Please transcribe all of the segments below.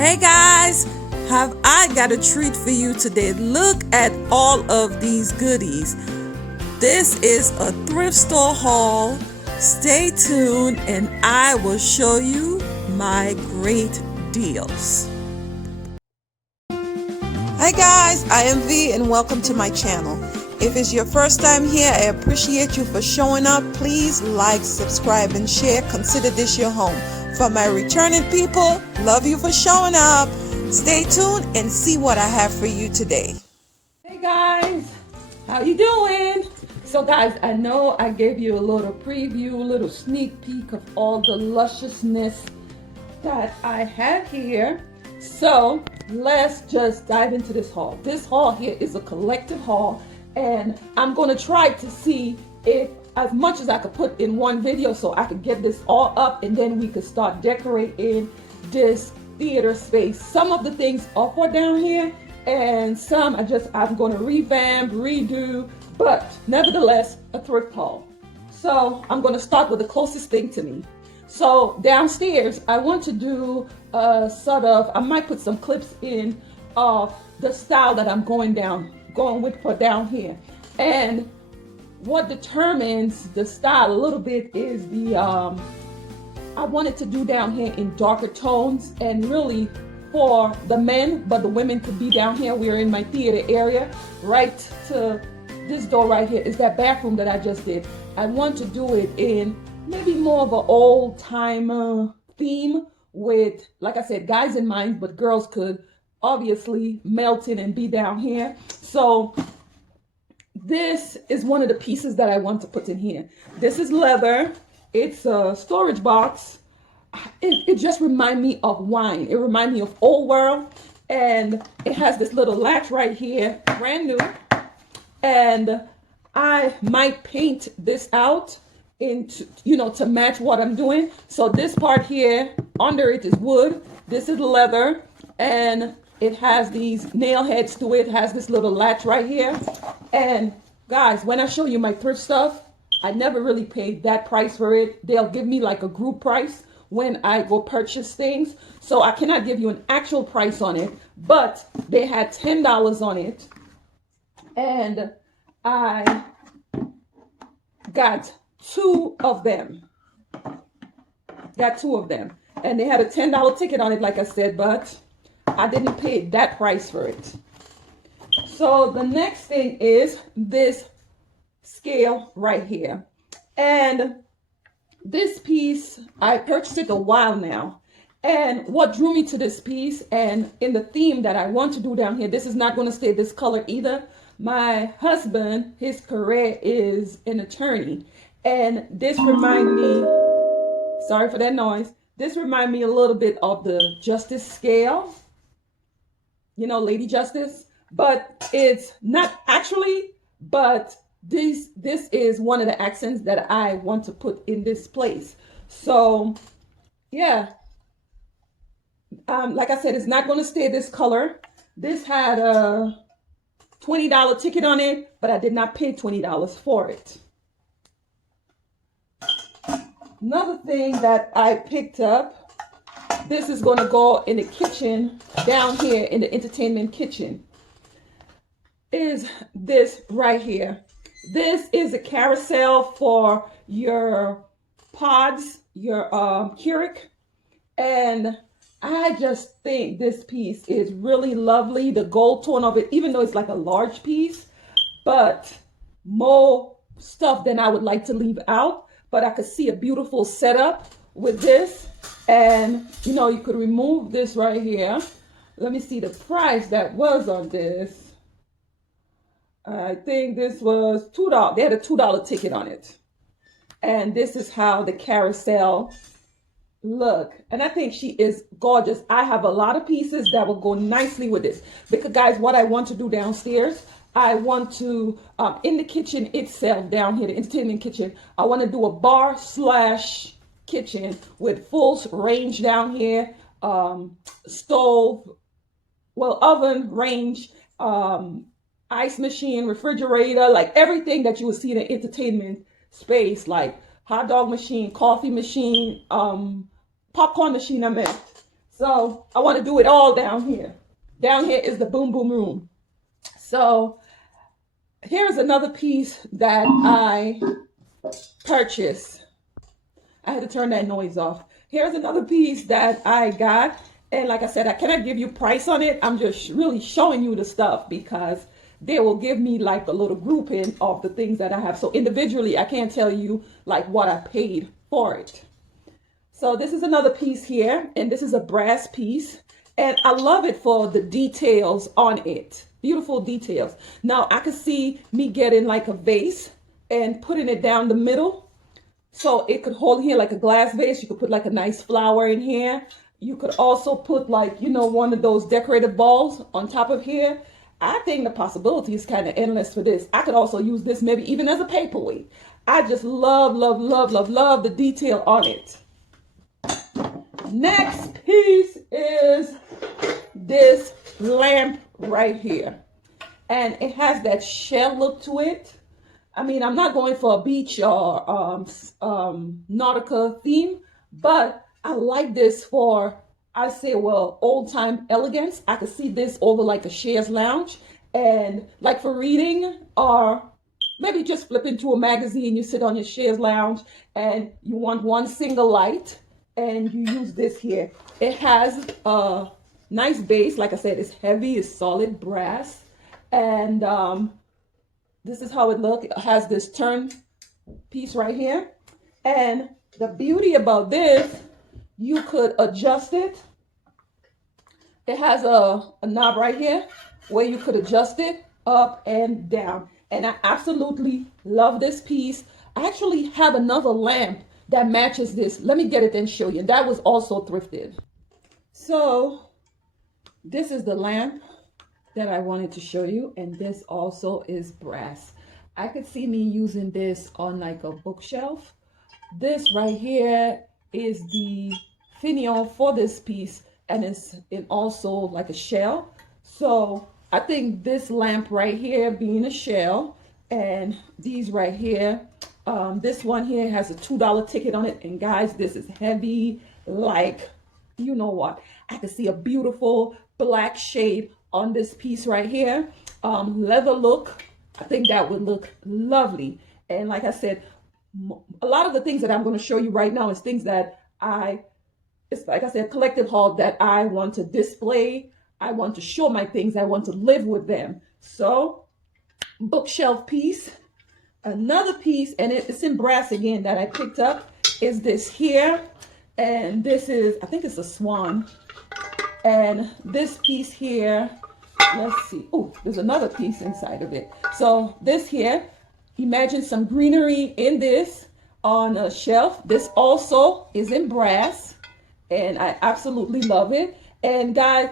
Hey guys, have I got a treat for you today? Look at all of these goodies. This is a thrift store haul. Stay tuned and I will show you my great deals. Hi guys, I am V and welcome to my channel. If it's your first time here, I appreciate you for showing up. Please like, subscribe, and share. Consider this your home. For my returning people, love you for showing up. Stay tuned and see what I have for you today. Hey guys, how you doing? So guys, I know I gave you a little preview, a little sneak peek of all the lusciousness that I have here. So let's just dive into this haul. This haul here is a collective haul, and I'm going to try to see if as much as I could put in one video so I could get this all up, and then we could start decorating this theater space. Some of the things are for down here, and some I'm going to revamp, redo, but nevertheless a thrift haul. So I'm going to start with the closest thing to me. So downstairs I want to do I might put some clips in of the style that I'm going with for down here. And what determines the style a little bit is I wanted to do down here in darker tones, and really for the men, but the women could be down here. We're in my theater area. Right to this door right here is that bathroom that I just did. I want to do it in maybe more of an old time theme with, like I said, guys in mind, but girls could obviously melt in and be down here. So this is one of the pieces that I want to put in here. This is leather. It's a storage box. It just reminds me of wine. It reminds me of old world. And it has this little latch right here, brand new. And I might paint this out into, to match what I'm doing. So this part here, under it is wood. This is leather. And it has these nail heads to it. It has this little latch right here. And guys, when I show you my thrift stuff, I never really paid that price for it. They'll give me like a group price when I go purchase things. So I cannot give you an actual price on it, but they had $10 on it. And I got two of them. And they had a $10 ticket on it, like I said, but I didn't pay that price for it. So the next thing is this scale right here. And this piece, I purchased it a while now. And what drew me to this piece, and in the theme that I want to do down here, this is not going to stay this color either. My husband, his career is an attorney. And this reminds me, sorry for that noise, this reminds me a little bit of the justice scale. Lady Justice. But it's not actually, but this is one of the accents that I want to put in this place. So yeah, like I said, it's not going to stay this color. This had a $20 ticket on it, but I did not pay $20 for it. Another thing that I picked up, this is going to go in the kitchen down here in the entertainment kitchen, is this right here. This is a carousel for your pods, your Keurig. And I just think this piece is really lovely. The gold tone of it, even though it's like a large piece, but more stuff than I would like to leave out. But I could see a beautiful setup with this. And you could remove this right here. Let me see the price that was on this. I think this was $2. They had a $2 ticket on it. And this is how the carousel look. And I think she is gorgeous. I have a lot of pieces that will go nicely with this. Because guys, what I want to do downstairs, I want to, in the kitchen itself down here, the entertainment kitchen, I want to do a bar / kitchen with full range down here, stove, oven, range, ice machine, refrigerator, like everything that you would see in an entertainment space, like hot dog machine, coffee machine, popcorn machine, I meant. So I want to do it all down here. Down here is the boom boom room. So here's another piece that I purchased. I had to turn that noise off. Here's another piece that I got. And like I said, I cannot give you price on it. I'm just really showing you the stuff because they will give me like a little grouping of the things that I have. So individually, I can't tell you like what I paid for it. So this is another piece here, and this is a brass piece. And I love it for the details on it. Beautiful details. Now I could see me getting like a vase and putting it down the middle. So it could hold here like a glass vase. You could put like a nice flower in here. You could also put like, you know, one of those decorative balls on top of here. I think the possibility is kind of endless for this. I could also use this maybe even as a paperweight. I just love, love, love, love, love the detail on it. Next piece is this lamp right here. And it has that shell look to it. I mean, I'm not going for a beach or Nautica theme, but I like this for, I say, well, old time elegance. I could see this over like a chaise lounge and like for reading, or maybe just flip into a magazine. You sit on your chaise lounge and you want one single light and you use this here. It has a nice base. Like I said, it's heavy, it's solid brass. And this is how it looks. It has this turn piece right here. And the beauty about this, you could adjust it. It has a knob right here where you could adjust it up and down. And I absolutely love this piece. I actually have another lamp that matches this. Let me get it and show you. That was also thrifted. So this is the lamp that I wanted to show you. And this also is brass. I could see me using this on like a bookshelf. This right here is the finial for this piece, and it's also like a shell. So I think this lamp right here being a shell, and these right here, this one here has a $2 ticket on it. And guys, this is heavy, like, you know what? I can see a beautiful black shade on this piece right here. Leather look. I think that would look lovely. And like I said, a lot of the things that I'm going to show you right now is things that it's like I said, collective haul that I want to display. I want to show my things. I want to live with them. So bookshelf piece, another piece, and it's in brass again that I picked up is this here. And this is, I think it's a swan. And this piece here, let's see. Oh, there's another piece inside of it. So this here, imagine some greenery in this on a shelf. This also is in brass. And I absolutely love it. And guys,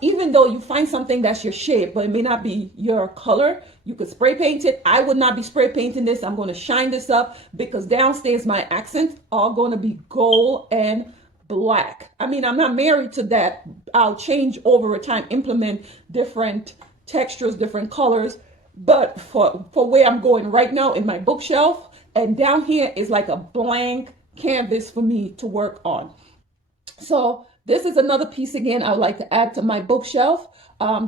even though you find something that's your shape, but it may not be your color, you could spray paint it. I would not be spray painting this. I'm going to shine this up because downstairs my accents are going to be gold and black. I mean, I'm not married to that. I'll change over time, implement different textures, different colors. But for where I'm going right now in my bookshelf, and down here is like a blank canvas for me to work on. So this is another piece again I would like to add to my bookshelf.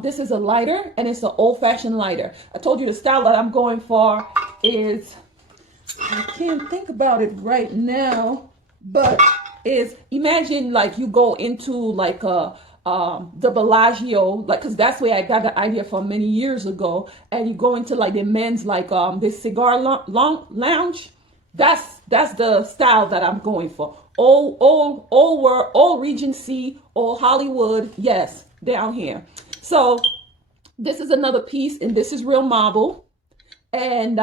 This is a lighter, and it's an old-fashioned lighter. I told you the style that I'm going for is, I can't think about it right now, but is, imagine like you go into like a the Bellagio, like, because that's where I got the idea from many years ago, and you go into like the men's like this cigar lounge. That's the style that I'm going for. Old Regency, old Hollywood, yes, down here. So this is another piece, and this is real marble, and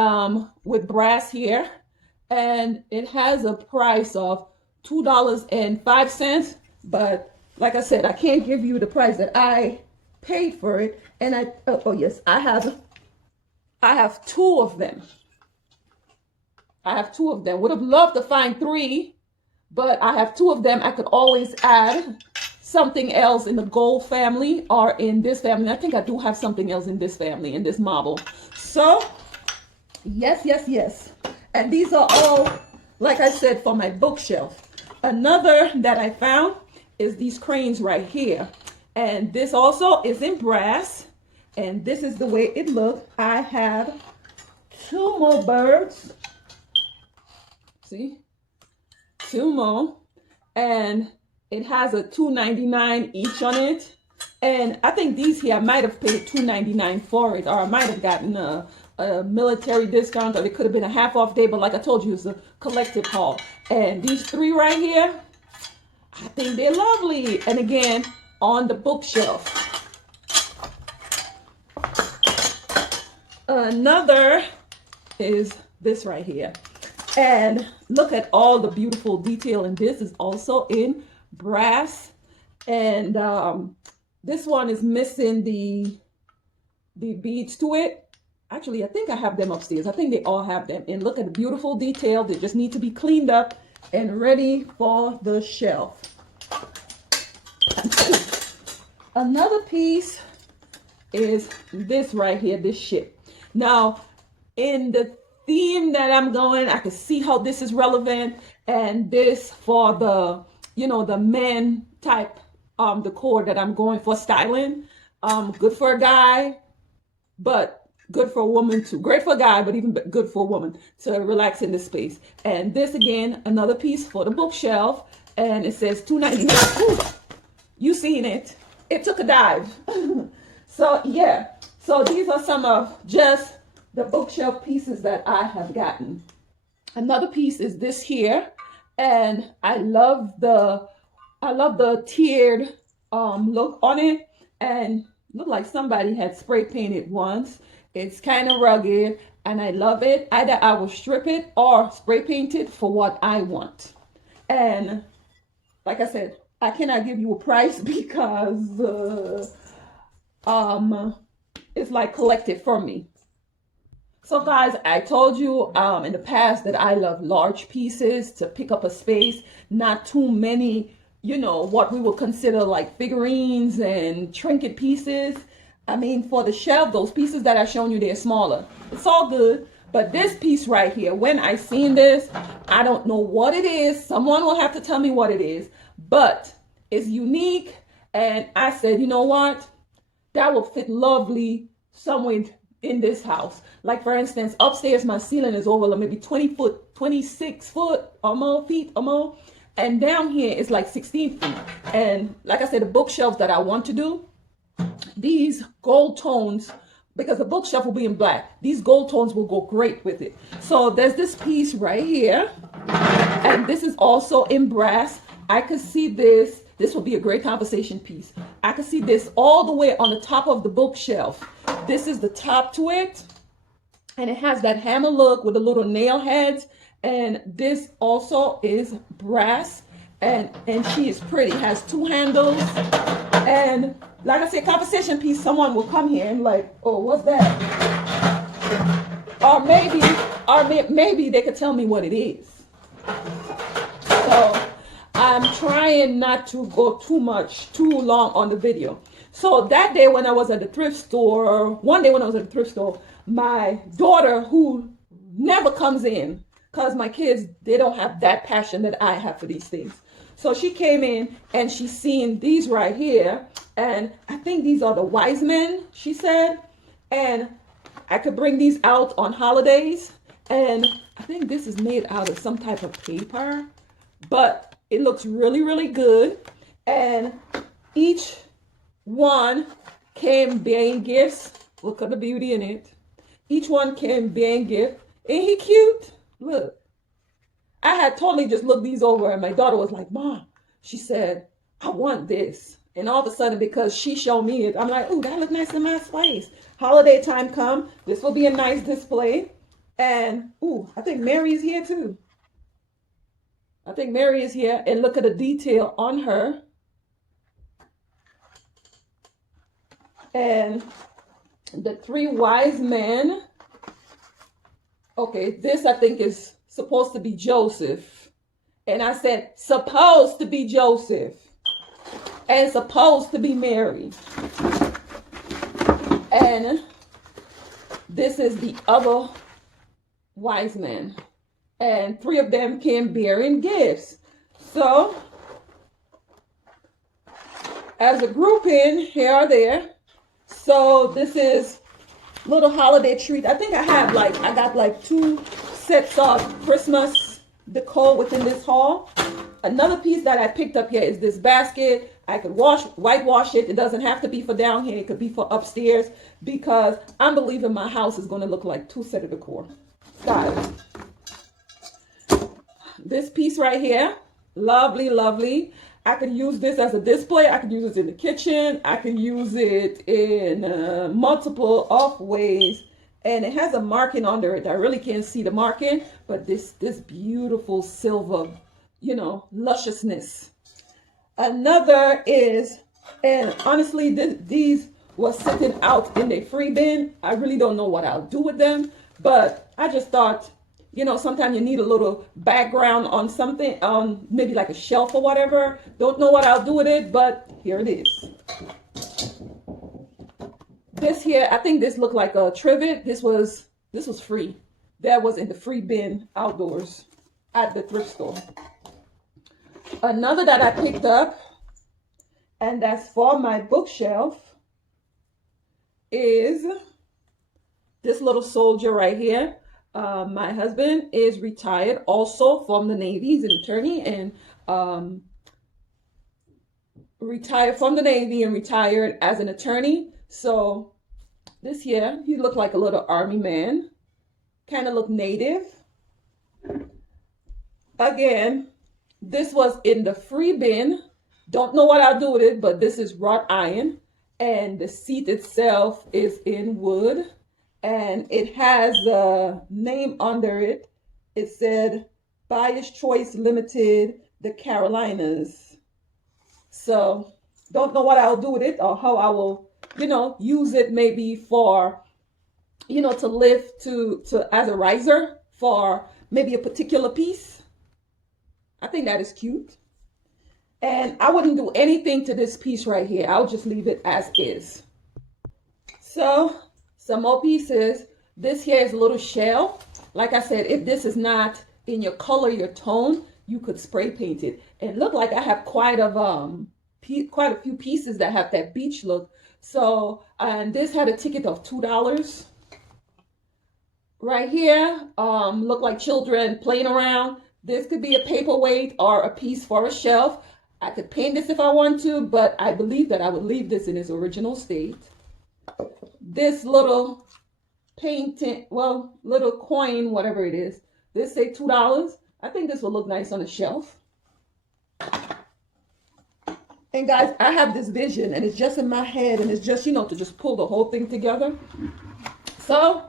with brass here, and it has a price of $2.05. But like I said, I can't give you the price that I paid for it. And oh yes, I have two of them. I have two of them. Would have loved to find three, but I have two of them. I could always add something else in the gold family or in this family. I think I do have something else in this family, in this marble. So yes, yes, yes. And these are all, like I said, for my bookshelf. Another that I found is these cranes right here. And this also is in brass. And this is the way it looks. I have 2 more birds. See? 2 more. And it has a $2.99 each on it. And I think these here, I might have paid $2.99 for it. Or I might have gotten a military discount. Or it could have been a half off day. But like I told you, it's a collective haul. And these 3 right here, I think they're lovely. And again, on the bookshelf. Another is this right here. And look at all the beautiful detail. And this is also in brass. And this one is missing the beads to it. Actually, I think I have them upstairs. I think they all have them. And look at the beautiful detail. They just need to be cleaned up and ready for the shelf. Another piece is this right here, this ship. Now, in the theme that I'm going, I can see how this is relevant. And this for the, you know, the men type decor that I'm going for styling. Good for a guy, but good for a woman too. Great for a guy, but even good for a woman to relax in this space. And this again, another piece for the bookshelf. And it says $2.99. You seen it. It took a dive. So yeah. So these are some of just the bookshelf pieces that I have gotten. Another piece is this here. And I love the tiered look on it. And look like somebody had spray painted once. It's kind of rugged and I love it. Either I will strip it or spray paint it for what I want. And like I said, I cannot give you a price because it's like collected for me. So guys, I told you in the past that I love large pieces to pick up a space, not too many, you know, what we would consider like figurines and trinket pieces. I mean, for the shelf, those pieces that I've shown you, they're smaller. It's all good. But this piece right here, when I seen this, I don't know what it is. Someone will have to tell me what it is. But it's unique. And I said, you know what? That will fit lovely somewhere in this house. Like for instance, upstairs, my ceiling is over maybe 20 foot, 26 foot or more feet or more. And down here it's like 16 feet. And like I said, the bookshelves that I want to do, these gold tones, because the bookshelf will be in black, these gold tones will go great with it. So there's this piece right here. And this is also in brass. I could see this. This will be a great conversation piece. I could see this all the way on the top of the bookshelf. This is the top to it. And it has that hammer look with the little nail heads. And this also is brass. And she is pretty. Has 2 handles. And like I said, conversation piece, someone will come here and like, oh, what's that? Or maybe they could tell me what it is. So I'm trying not to go too long on the video. So that day when I was at the thrift store, one day when I was at the thrift store, my daughter, who never comes in, because my kids, they don't have that passion that I have for these things. So she came in and she seen these right here. And I think these are the wise men, she said. And I could bring these out on holidays. And I think this is made out of some type of paper. But it looks really, really good. And each one came bearing gifts. Look at the beauty in it. Each one came bearing gift. Ain't he cute? Look. I had totally just looked these over and my daughter was like, Mom, she said, I want this. And all of a sudden, because she showed me it, I'm like, ooh, that look nice in my space. Holiday time come. This will be a nice display. And, ooh, I think Mary is here too. I think Mary is here. And look at the detail on her. And the 3 wise men. Okay, this I think is supposed to be Joseph. And I said, supposed to be Joseph. And supposed to be Mary. And this is the other wise man. And 3 of them came bearing gifts. So as a grouping here or there. So this is little holiday treat. I think I got like 2 sets of Christmas decor within this haul. Another piece that I picked up here is this basket. I could whitewash it. It doesn't have to be for down here. It could be for upstairs, because I'm believing my house is going to look like 2 sets of decor. Guys, this piece right here, lovely, lovely. I could use this as a display. I could use it in the kitchen. I can use it in multiple of ways. And it has a marking under it. I really can't see the marking, but this beautiful silver, you know, lusciousness. Another is, and honestly, these were sitting out in the free bin. I really don't know what I'll do with them, but I just thought, you know, sometimes you need a little background on something, maybe like a shelf or whatever. Don't know what I'll do with it, but here it is. This here, I think this looked like a trivet. This was free. That was in the free bin outdoors at the thrift store. Another that I picked up, and that's for my bookshelf, is this little soldier right here. My husband is retired also from the Navy. He's an attorney, and retired from the Navy and retired as an attorney. So this here, he looked like a little army man, kind of looked native. Again, this was in the free bin. Don't know what I'll do with it, but this is wrought iron, and the seat itself is in wood. And it has a name under it. It said Buyer's Choice Limited, the Carolinas. So don't know what I'll do with it, or how I will, you know, use it maybe for, you know, to lift to as a riser for maybe a particular piece. I think that is cute. And I wouldn't do anything to this piece right here. I'll just leave it as is. So some more pieces. This here is a little shell. Like I said, if this is not in your color, your tone, you could spray paint it. And look, like I have quite a few pieces that have that beach look. So, and this had a ticket of $2. Right here, look like children playing around. This could be a paperweight or a piece for a shelf. I could paint this if I want to, but I believe that I would leave this in its original state. This little painting, well, little coin, whatever it is, this say $2. I think this will look nice on a shelf. And guys, I have this vision, and it's just in my head, and it's just, you know, to just pull the whole thing together. So,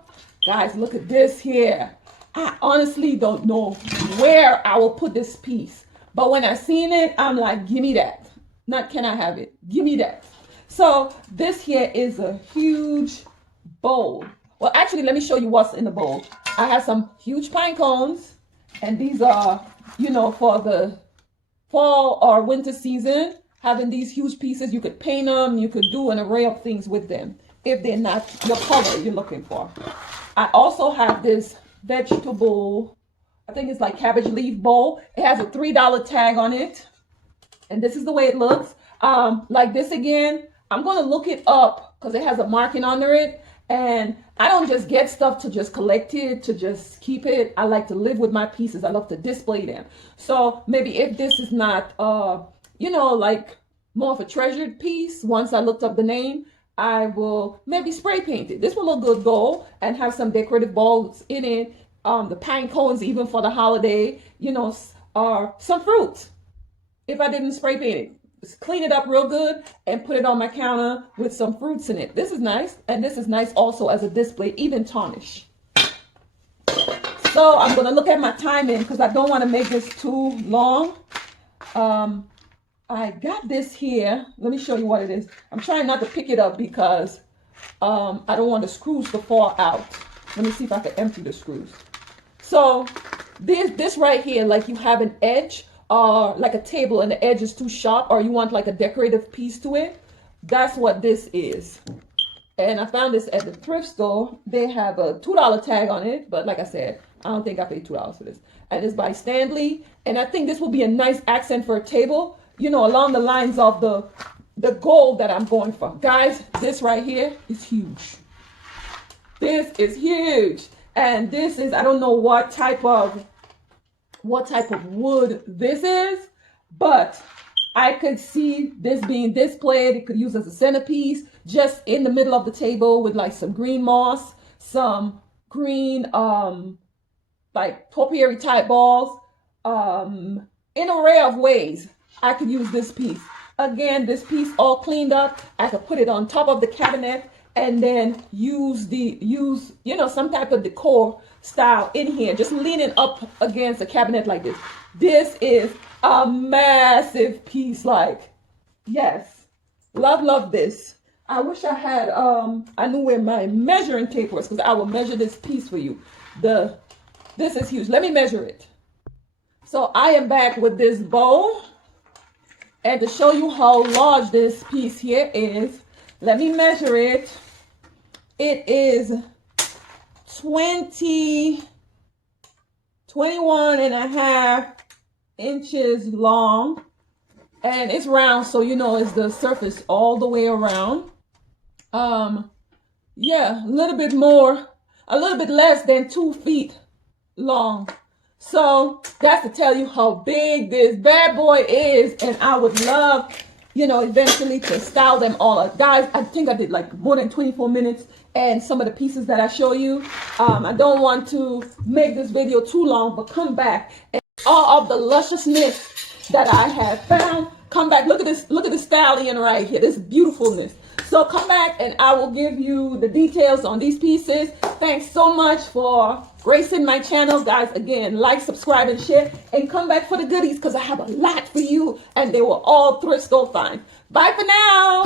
guys, look at this here. I honestly don't know where I will put this piece, but when I seen it, I'm like, give me that. Not can I have it? Give me that. So this here is a huge bowl. Well, actually, let me show you what's in the bowl. I have some huge pine cones, and these are, you know, for the fall or winter season. Having these huge pieces, you could paint them, you could do an array of things with them if they're not your color you're looking for. I also have this vegetable, I think it's like cabbage leaf bowl. It has a $3 tag on it, and this is the way it looks. Like this again, I'm going to look it up because it has a marking under it. And I don't just get stuff to just collect it, to just keep it. I like to live with my pieces. I love to display them. So maybe if this is not, you know, like more of a treasured piece, once I looked up the name, I will maybe spray paint it. This will look good gold and have some decorative balls in it. The pine cones, even for the holiday, you know, or some fruit. If I didn't spray paint it. Just clean it up real good and put it on my counter with some fruits in it. This is nice, and this is nice also as a display, even tarnish. So I'm going to look at my timing because I don't want to make this too long. I got this here. Let me show you what it is. I'm trying not to pick it up because I don't want the screws to fall out. Let me see if I can empty the screws. So this right here, like you have an edge, or like a table and the edge is too sharp, or you want like a decorative piece to it. That's what this is. And I found this at the thrift store. They have a $2 tag on it, but like I said, I don't think I paid $2 for this. And it's by Stanley. And I think this will be a nice accent for a table, you know, along the lines of the the goal that I'm going for. Guys, this right here is huge. This is huge. And this is, I don't know what type of wood this is, but I could see this being displayed. It could use as a centerpiece just in the middle of the table with like some green moss, some green like topiary type balls, in an array of ways I could use this piece. Again, this piece all cleaned up. I could put it on top of the cabinet and then use you know, some type of decor style in here, just leaning up against a cabinet like this. This is a massive piece. Like, yes, love this. I wish I had I knew where my measuring tape was, because I will measure this piece for you. This is huge. Let me measure it. So I am back with this bowl, and to show you how large this piece here is, let me measure it. It is 21 and a half inches long, and it's round, so you know it's the surface all the way around. Yeah, a little bit less than 2 feet long. So that's to tell you how big this bad boy is, and I would love, you know, eventually to style them all up. Guys, I think I did like more than 24 minutes, and some of the pieces that I show you, I don't want to make this video too long, but come back and all of the lusciousness that I have found. Come back, look at this stallion right here, this beautifulness. So come back and I will give you the details on these pieces. Thanks so much for gracing my channel, guys. Again, like, subscribe, and share, and come back for the goodies, because I have a lot for you, and they were all thrift store finds. Bye for now.